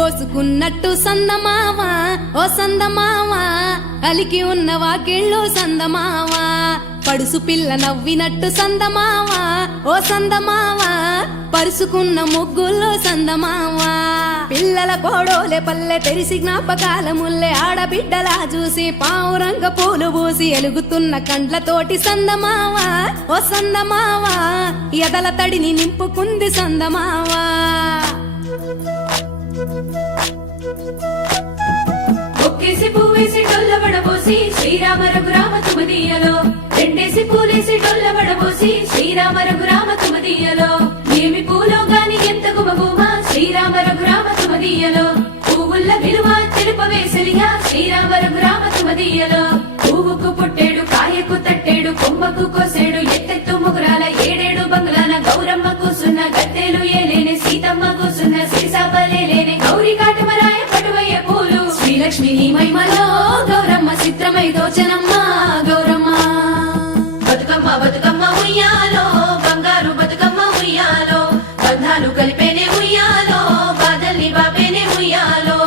ఓసుకున్నట్టు సందమావా ఓ సందమావా అలికి ఉన్న వాకిళ్ళు సందమావా పడుసు పిల్ల నవ్వినట్టు సందమావా ఓ సందమావా పరుసుకున్న ముగ్గుల్లో సందమావా పిల్లల కోడోలే పల్లె తెరిసి జ్ఞాపకాల ముల్లె ఆడబిడ్డలా చూసి పావురంగ పూలు పూసి ఎలుగుతున్న కండ్లతోటి సందమావా ఓ సందమావా ఎదల తడిని నింపుకుంది సందమావా ఒక్కేసి పువ్వేసి డొల్లబడబోసి శ్రీరామ రఘురామ తుమదీయలో రెండేసి పూలేసి డొల్లబడబోసి శ్రీరామ రఘురామ తుమదీయలో ఏమి పూలో గాని ఎంత గుమగుమ శ్రీరామ రఘురామ తుమదీయలో పువ్వుల్ల విలువ తెలుపవేసలిగా శ్రీరామ రఘురామ తుమదీయలో పువ్వుకు పుట్టేడు కాయకు తట్టేడు కొమ్మకు కోసేడు ఎత్తెత్తు ముగురాల ఏడేడు బంగ్లాల గౌరమ్మ కూసున్న గద్దెలు ఏలేనే సీతమ్మ కూసున్న సీసాపలేలేనే గౌరీ కాటమరాయ పటువయ్య పూలు శ్రీలక్ష్మి నీ మహిమలో గౌరమ్మ చిత్రమై దోచనమ్మ గౌరమ్మ బతుకమ్మ బతుకమ్మ ఉయ్యాలో బంగారు బతుకమ్మ ఉయ్యాలో బంధాలు కలిపేనే ఉయ్యాలో బాధల్ని బాపేనే ఉయ్యాలో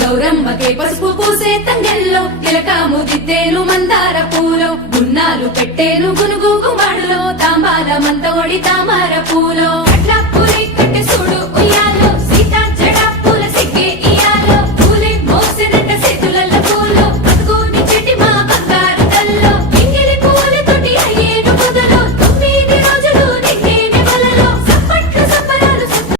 గౌరమ్మకే పసుపు పూసే తంగెల్లో తిలకాము దిద్దేను మందార పూలో గున్నాలు పెట్టేను గునుగు గుమాడులో తాంబాల మంత ఒడి తామర పూలో